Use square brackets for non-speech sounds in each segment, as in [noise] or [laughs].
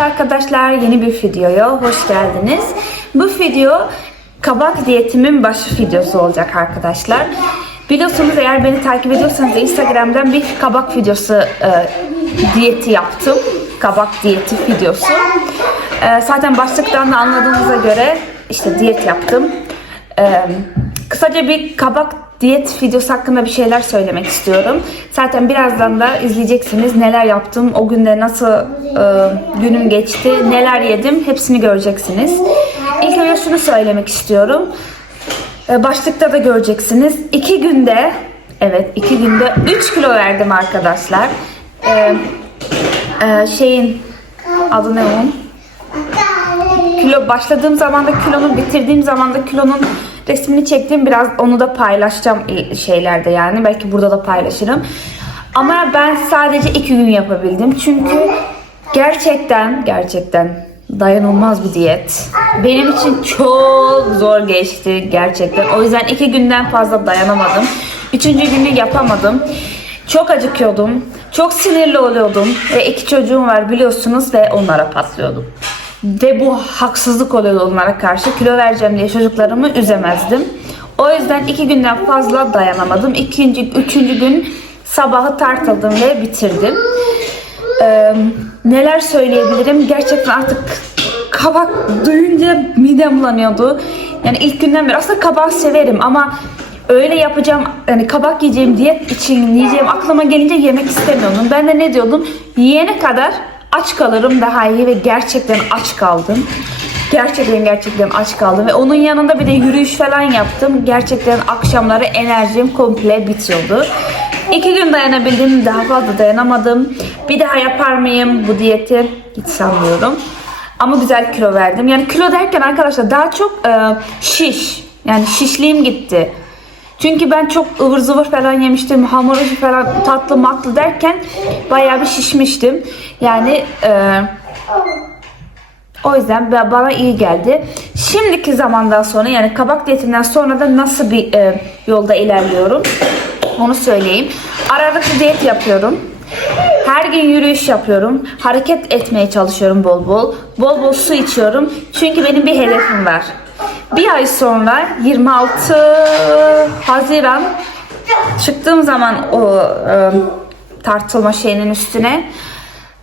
Merhaba arkadaşlar, yeni bir videoya hoş geldiniz. Bu video kabak diyetimin başı videosu olacak arkadaşlar. Biliyorsunuz eğer beni takip ediyorsanız Instagram'dan bir kabak videosu e, diyeti yaptım. Kabak diyeti videosu. E, zaten başlıktan da anladığınıza göre işte diyet yaptım. E, kısaca bir kabak diyet videosu hakkında bir şeyler söylemek istiyorum. Zaten birazdan da izleyeceksiniz neler yaptım, o günde nasıl e, günüm geçti, neler yedim hepsini göreceksiniz. İlk önce şunu söylemek istiyorum. E, başlıkta da göreceksiniz. İki günde, evet iki günde 3 kilo verdim arkadaşlar. E, e, şeyin adı ne onun? kilo başladığım zaman da kilonun bitirdiğim zaman da kilonun resmini çektim biraz onu da paylaşacağım şeylerde yani. Belki burada da paylaşırım. Ama ben sadece iki gün yapabildim. Çünkü gerçekten gerçekten dayanılmaz bir diyet. Benim için çok zor geçti gerçekten. O yüzden iki günden fazla dayanamadım. Üçüncü günü yapamadım. Çok acıkıyordum. Çok sinirli oluyordum. Ve iki çocuğum var biliyorsunuz ve onlara patlıyordum ve bu haksızlık oluyordu onlara karşı. Kilo vereceğim diye çocuklarımı üzemezdim. O yüzden iki günden fazla dayanamadım. İkinci, üçüncü gün sabahı tartıldım ve bitirdim. Ee, neler söyleyebilirim? Gerçekten artık kabak duyunca midem bulanıyordu. Yani ilk günden beri aslında kabak severim ama öyle yapacağım yani kabak yiyeceğim diyet için yiyeceğim aklıma gelince yemek istemiyordum. Ben de ne diyordum? Yiyene kadar aç kalırım daha iyi ve gerçekten aç kaldım. Gerçekten gerçekten aç kaldım ve onun yanında bir de yürüyüş falan yaptım. Gerçekten akşamları enerjim komple bitiyordu. İki gün dayanabildim, daha fazla dayanamadım. Bir daha yapar mıyım bu diyeti? Hiç sanmıyorum. Ama güzel kilo verdim. Yani kilo derken arkadaşlar daha çok e, şiş. Yani şişliğim gitti. Çünkü ben çok ıvır zıvır falan yemiştim. Hamur işi falan tatlı matlı derken bayağı bir şişmiştim. Yani e, o yüzden ba- bana iyi geldi. Şimdiki zamandan sonra yani kabak diyetinden sonra da nasıl bir e, yolda ilerliyorum onu söyleyeyim. Aralıklı diyet yapıyorum. Her gün yürüyüş yapıyorum. Hareket etmeye çalışıyorum bol bol. Bol bol su içiyorum. Çünkü benim bir hedefim var. Bir ay sonra 26 Haziran çıktığım zaman o e, tartılma şeyinin üstüne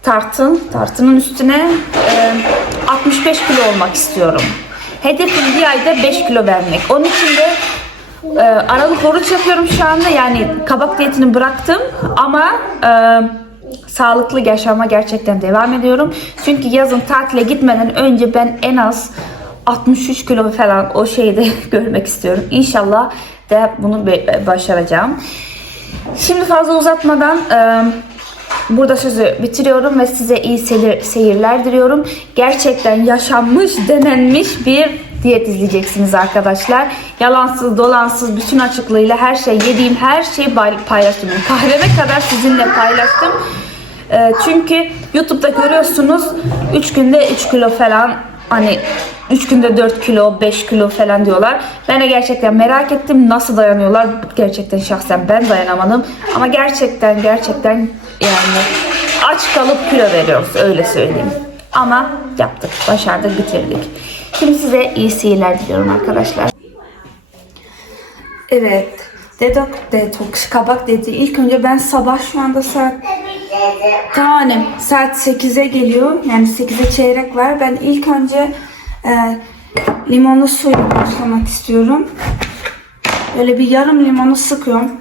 tartın, tartının üstüne e, 65 kilo olmak istiyorum. Hedefim bir ayda 5 kilo vermek. Onun için de e, aralık oruç yapıyorum şu anda. Yani kabak diyetini bıraktım ama e, sağlıklı yaşama gerçekten devam ediyorum. Çünkü yazın tatile gitmeden önce ben en az 63 kilo falan o şeyde [laughs] görmek istiyorum. İnşallah da bunu başaracağım. Şimdi fazla uzatmadan e, burada sözü bitiriyorum ve size iyi seyir, seyirler diliyorum. Gerçekten yaşanmış, denenmiş bir diyet izleyeceksiniz arkadaşlar. Yalansız, dolansız, bütün açıklığıyla her şey, yediğim her şeyi pay- paylaştım. Kahveme kadar sizinle paylaştım. E, çünkü YouTube'da görüyorsunuz 3 günde 3 kilo falan hani 3 günde 4 kilo 5 kilo falan diyorlar. Ben de gerçekten merak ettim nasıl dayanıyorlar. Gerçekten şahsen ben dayanamadım. Ama gerçekten gerçekten yani aç kalıp kilo veriyoruz öyle söyleyeyim. Ama yaptık, başardık, bitirdik. Şimdi size iyi seyirler diliyorum arkadaşlar. Evet. Dedok, detoks, kabak dedi. İlk önce ben sabah şu anda saat Tanem saat 8'e geliyor. Yani 8'e çeyrek var. Ben ilk önce e, limonlu suyla başlamak istiyorum. Böyle bir yarım limonu sıkıyorum.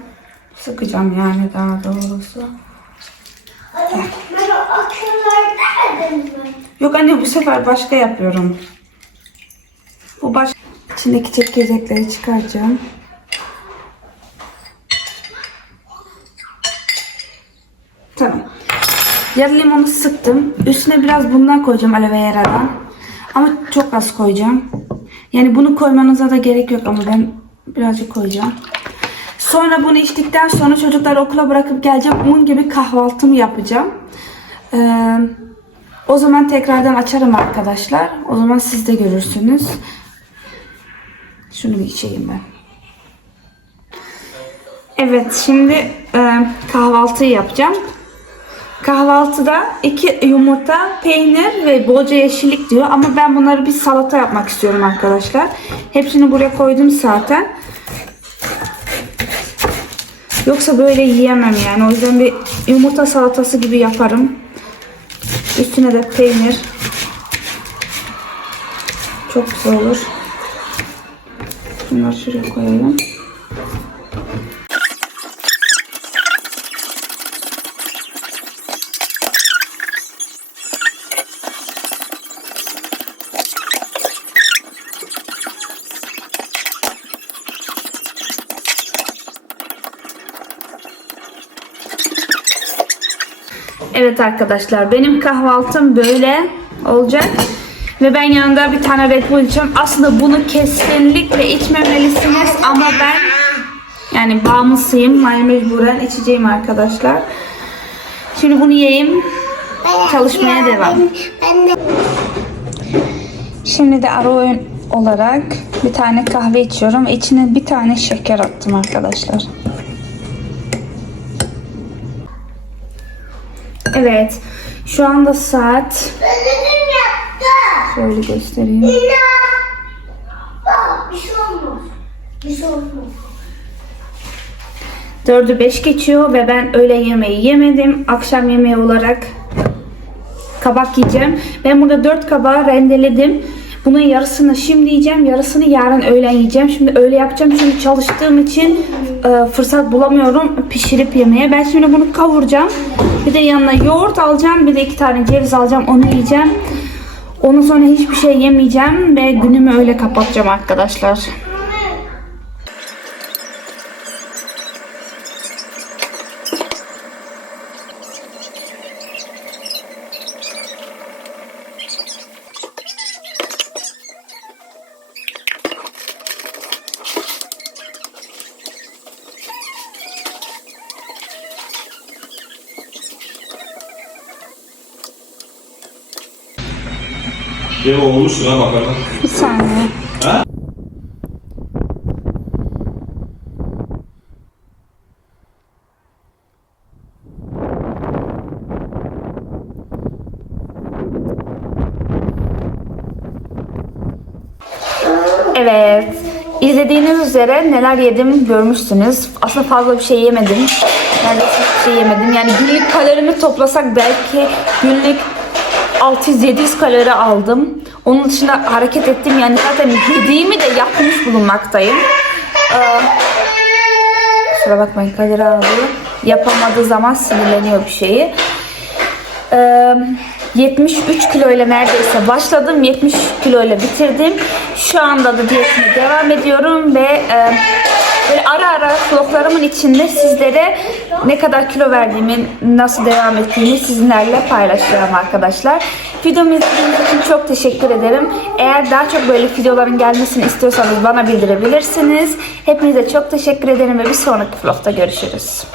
Sıkacağım yani daha doğrusu. Yok anne bu sefer başka yapıyorum. Bu baş... İçindeki çekirdekleri çıkaracağım. Tamam. Yarı limonu sıktım. Üstüne biraz bundan koyacağım aloe vera'dan. Ama çok az koyacağım. Yani bunu koymanıza da gerek yok ama ben birazcık koyacağım. Sonra bunu içtikten sonra çocukları okula bırakıp geleceğim. Un gibi kahvaltımı yapacağım. Ee, o zaman tekrardan açarım arkadaşlar. O zaman siz de görürsünüz. Şunu bir içeyim ben. Evet şimdi e, kahvaltıyı yapacağım. Kahvaltıda iki yumurta, peynir ve bolca yeşillik diyor. Ama ben bunları bir salata yapmak istiyorum arkadaşlar. Hepsini buraya koydum zaten. Yoksa böyle yiyemem yani. O yüzden bir yumurta salatası gibi yaparım. Üstüne de peynir. Çok güzel olur. Bunları şuraya koyalım. Evet arkadaşlar benim kahvaltım böyle olacak. Ve ben yanında bir tane Red Bull içeceğim. Aslında bunu kesinlikle içmemelisiniz ama ben yani bağımlısıyım. Yani mecburen içeceğim arkadaşlar. Şimdi bunu yiyeyim. Çalışmaya devam. Şimdi de ara öğün olarak bir tane kahve içiyorum. İçine bir tane şeker attım arkadaşlar. Evet. Şu anda saat Benim yaptı. şöyle göstereyim. Yine. Bak bir şey olmaz. Bir şey olmaz. 4'ü 5 geçiyor ve ben öğle yemeği yemedim. Akşam yemeği olarak kabak yiyeceğim. Ben burada 4 kabağı rendeledim. Bunun yarısını şimdi yiyeceğim, yarısını yarın öğlen yiyeceğim. Şimdi öğle yapacağım çünkü çalıştığım için e, fırsat bulamıyorum pişirip yemeye. Ben şimdi bunu kavuracağım. Bir de yanına yoğurt alacağım. Bir de iki tane ceviz alacağım. Onu yiyeceğim. Ondan sonra hiçbir şey yemeyeceğim ve günümü öyle kapatacağım arkadaşlar. Değil mi? Olmuş lan makarna. Bir saniye. Evet. İzlediğiniz üzere neler yedim görmüşsünüz. Aslında fazla bir şey yemedim. Neredeyse hiçbir şey yemedim. Yani günlük kalorimi toplasak belki günlük 600-700 kalori aldım. Onun dışında hareket ettim. Yani zaten yediğimi de yapmış bulunmaktayım. Ee, kusura bakmayın kalori aldı. Yapamadığı zaman sinirleniyor bir şeyi. Ee, 73 kilo ile neredeyse başladım. 70 kilo ile bitirdim. Şu anda da diyetime devam ediyorum ve e, böyle ara ara vloglarımın içinde sizlere ne kadar kilo verdiğimi, nasıl devam ettiğimi sizinlerle paylaşacağım arkadaşlar. Videomu izlediğiniz için çok teşekkür ederim. Eğer daha çok böyle videoların gelmesini istiyorsanız bana bildirebilirsiniz. Hepinize çok teşekkür ederim ve bir sonraki vlogda görüşürüz.